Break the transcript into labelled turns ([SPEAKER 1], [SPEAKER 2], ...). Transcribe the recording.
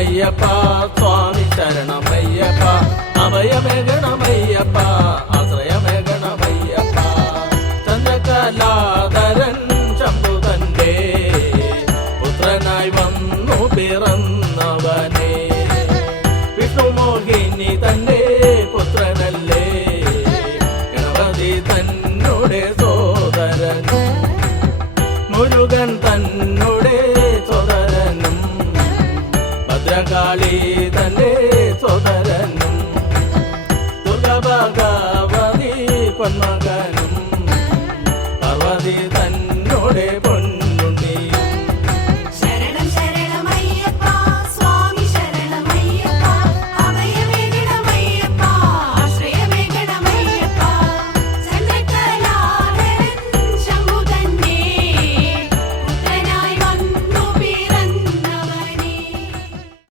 [SPEAKER 1] ശരണമയ്യപ്പ സ്വാമി ശരണമയ്യപ്പ അഭയമേകണമയ്യപ്പ ആശ്രയമേകണമയ്യപ്പ. ചന്ദ്രകലാധരൻ ശംഭുതന്റെ പുത്രനായി വന്നു പിറന്നവനെ. വിഷ്ണുമോഹിനി തന്റെ പുത്രനല്ലേ? ഗണപതി തന്നോടെ സോദരൻ. മുരുകൻ തന്നോടെ സോദരനും ಭದ್ರಕಾಳಿ ತಲೆ ಸೋದರನು ದುರ್ಗಭಾಗಾವಧಿ ಪನ್ಮಗನು ಪರ್ವತಿ ತನ್ನೋಡೆ